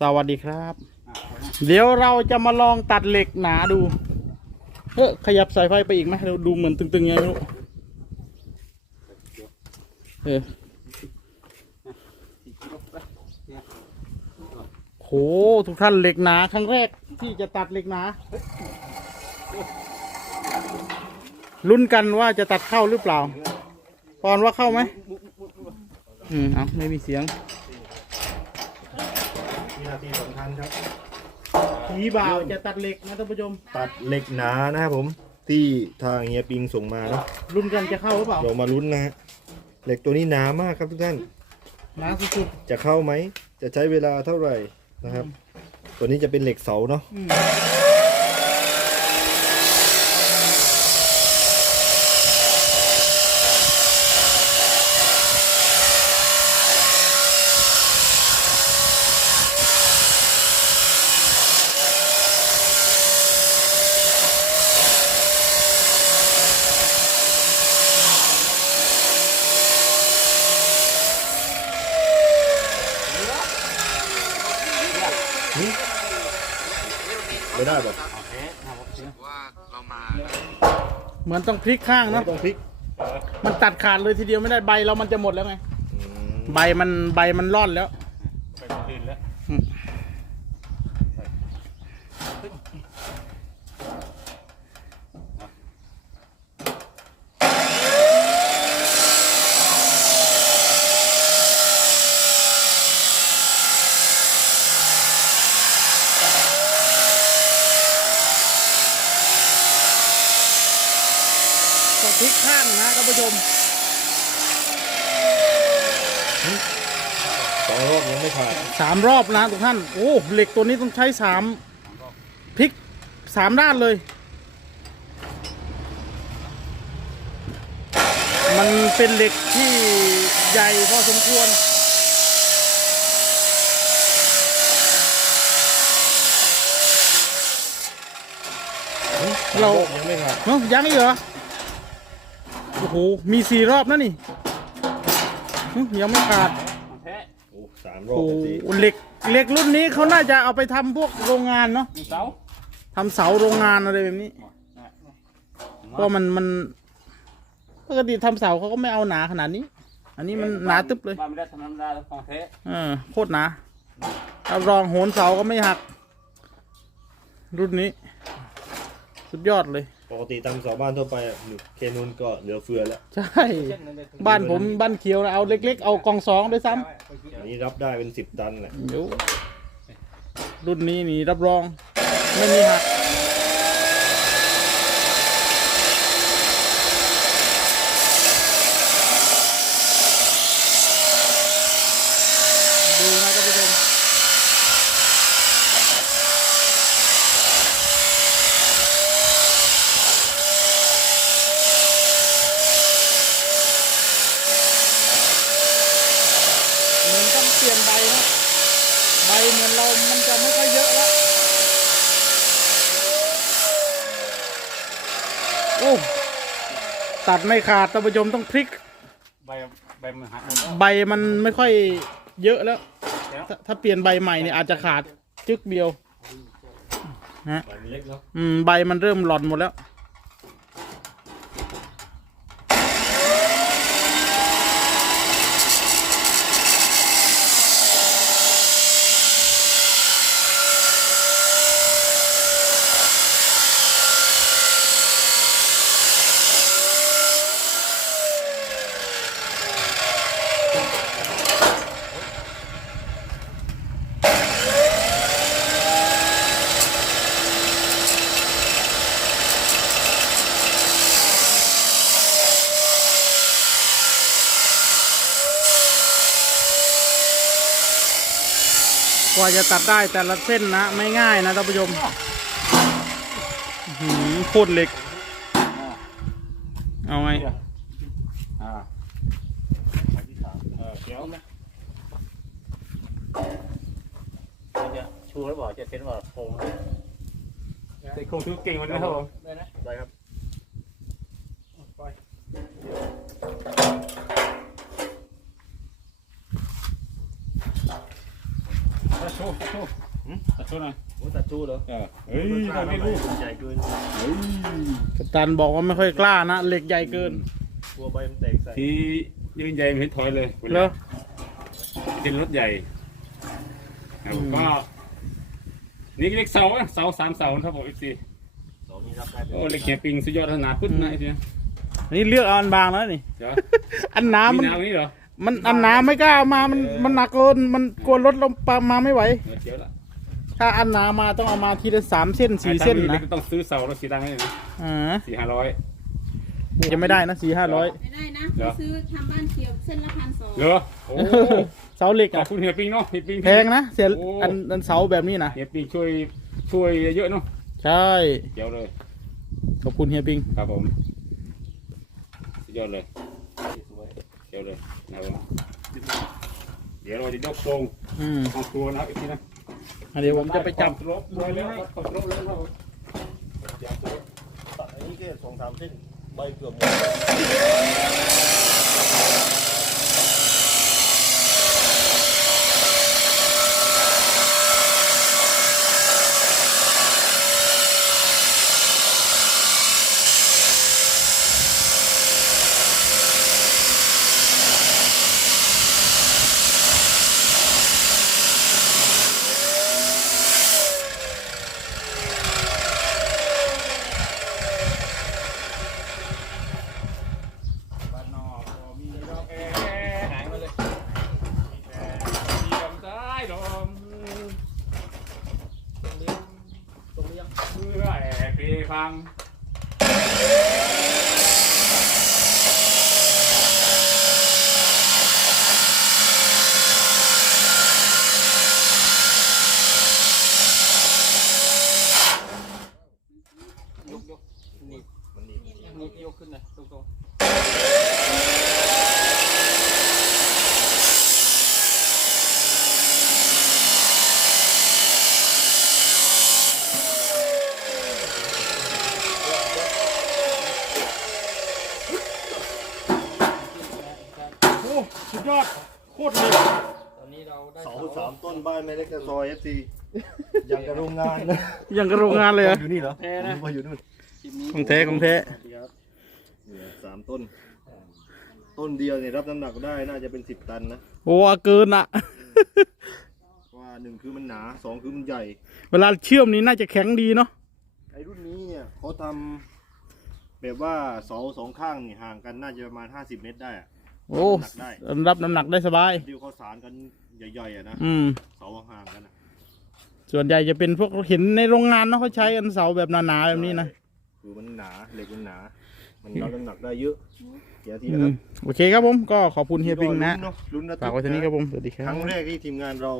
สวัสดีครับ เดี๋ยวเราจะมาลองตัดเหล็กหนาดู เฮ้ยขยับสายไฟไปอีกไหมเราดูเหมือนตึงๆยังไงไม่รู้เออโหทุกท่านเหล็กหนาครั้งแรกที่จะตัดเหล็กหนาลุ้นกันว่าจะตัดเข้าหรือเปล่าปอนว่าเข้าไหมอืมเอาไม่มีเสียง ทีสำคัญครับ ผีบ่าวจะตัดเหล็กนะท่านผู้ชม ตัดเหล็กหนานะครับผม ที่ทางเฮียปิงส่งมาเนาะลุ้นกันจะเข้าหรือเปล่าเดี๋ยวมาลุ้นนะฮะเหล็กตัวนี้หนามากครับทุกท่าน หนาสุดจะเข้าไหม จะใช้เวลาเท่าไหร่นะครับ ตัวนี้จะเป็นเหล็กเสาเนาะ ๆอืม ไม่ได้แบบว่าเรามาเหมือนต้องพลิกข้างเนอะต้องพลิกมันตัดขาดเลยทีเดียวไม่ได้ใบเรามันจะหมดแล้วไงอืมใบมันใบมันร่อนแล้วอืมต้อง พลิกข้างนะท่านผู้ชมสองรอบยังไม่ขาดสามรอบนะทุกท่าน โอ้เหล็กตัวนี้ต้องใช้สามพลิกสามด้านเลย มันเป็นเหล็กที่ใหญ่พอสมควรเรายังไม่ขาดเอ้ายังอีกเหรอ โอ้โห มีสี่รอบนะนี่หึยังไม่ขาดโอ้สามรอบโอ้เต็มที่โหเหล็กเหล็กรุ่นนี้เขาน่าจะเอาไปทำพวกโรงงานเนาะเสาทำเสาโรงงานอะไรแบบนี้เพราะมันมันปกติทำเสาเขาก็ไม่เอาหนาขนาดนี้ อันนี้มันหนาตึ๊บเลย บ้านไม่ได้ทำธรรมดาแล้วของแท้เออโคตรหนารับรองโหนเสาก็ไม่หัก รุ่นนี้ สุดยอดเลย ปกติตามเสาบ้านทั่วไปอะหนึ่งเคนูนก็เหลือเฟือแล้วใช่ บ้านผมบ้านเขียวนะเอาเล็ก ๆ เอากองสองด้วยซ้อันนี้รับได้เป็นสิบตันแหละำเดี๋ยวรุ่นนี้นี่รับรอง ไม่มีหัก ดูนะท่านผู้ชม เหมือนต้องเปลี่ยนใบนะใบเหมือนเรา มันจะไม่ค่อยเยอะแล้วโอ้ตัดไม่ขาดท่านผู้ชมต้องพลิก ใบใบมันหักหมดแล้วใบมันไม่ค่อยเยอะแล้ว แล้วถ้าถ้าเปลี่ยนใบใหม่เนี่ยอาจจะขาดจึกเดียวนะใบมันเล็กเนาะอืมใบมันเริ่มหล่อนหมดแล้ว ว่าจะตัดได้แต่ละเส้นนะ ไม่ง่ายนะท่านผู้ชมอื้อหือโคตรเหล็ก เอาไงอ่าเออเขียวไหมจะชูแล้วบอกจะเซ็นว่าโค้งแต่โค้งทุกเก่งมันนะครับผมได้ครับ เโชว์ ตัดโชว์ตัดโชว์หน่อยโอ้ตัดชูเหรอเออเฮ้ยเราไม่รู้ใหญ่เกินเฮ้ยกัปตันบอกว่าไม่ค่อยกล้านะเหล็กใหญ่เกินกลัวใบมันแตกใส่ที่ยืนใหญ่ไม่เห็นถอยเลยเหรอเป็นรถใหญ่ครับก็นี่เล็กเสาอะเสาสามเสาครับผมอีกทีสองนี้รับได้โอ้เล็กแค่ปิงสุดยอดขนาดปึ๊ดนะไอ้ทีอันนี้เลือกเอาอันบางแล้วนี่เดี๋ยวอันหนามีมันน้ำนี่เหรอ มันอันหนาไม่กล้าเอามามันมันหนักเกินมันกลัวรถเราปามาไม่ไหวเออเดี๋ยวละถ้าอันหนามาต้องเอามาทีละสามเส้นสี่เส้นถ้ามีล็นะกก็ต้องซื้อเสาแล้วสีดังให้นะอ่าสี่ห้าร้อยจะไม่ได้นะสี่ห้าร้อยไม่ได้นะเหรอซื้อทำบ้านเขียวเส้นละพันสองเหรอโอ้เสาเหล็กขอบอะคุณเฮียปิงเนาะเฮียปิงแพงนะเสียโอ้อันอันเสาแบบนี้นะเฮียปิงช่วยช่วยเยอะเนาะใช่เดี๋ยวเลยขอบคุณเฮียปิงครับผมสุดยอดเลยเดี๋ยวเลย นะครับผมเดี๋ยวเราจะยกทรงอืมห้องครัวนะครับอีกทีนะอะเดี๋ยวผมจะไปจับรบเลยแล้วขอบรบเลยครับผมตัดอันนี้แค่สองสามเส้นใบเกือบหมด บ้านนอกก็มีดอกแอหายมาเลยมีแต่มีลมใต้ลมเมื่อแอบไปฟัง ยกขึ้นเลยตรง โอ้สุดยอดโคตรเลย ๆตอนนี้ เราได้เสาสามต้นบ้านไม่เล็กแต่ซอยเอฟซีอย่างกับโรงงานนะอย่างกับโรงงานเลยเหรออยู่นี่เหรอผมนึกว่าอยู่นู่นคลิปนี้ของแท้ของแท้เนี่ยสามต้น ต้นเดียวเนี่ยรับน้ำหนักได้น่าจะเป็นสิบตันนะโอ้เกินอะว่าหนึ่งคือมันหนาสองคือมันใหญ่ เวลาเชื่อมนี้น่าจะแข็งดีเนาะไอ้รุ่นนี้เนี่ยเขาทำแบบว่าเสาสองข้างนี่ห่างกันน่าจะประมาณ50เมตรได้อะ โอ้น้ำหนักได้รับน้ำหนักได้สบายที่เขาสารกันใหญ่ๆอะนะอืม เสาห่างกันอะส่วนใหญ่จะเป็นพวกเห็นในโรงงานเนาะเขาใช้กันเสาแบบหนาๆแบบนี้นะ คือมันหนาเหล็กมันหนา มันรับน้ำหนักได้เยอะเดี๋ยวทีอืนะครัมบโอเคครับผม ก็ขอบคุณเฮียปิงนะ ลุ้เอลุ้นระทึฝากไว้ที่นี้ครับผม สวัสดีคครับรั้งแรกที่ทีมงานเรา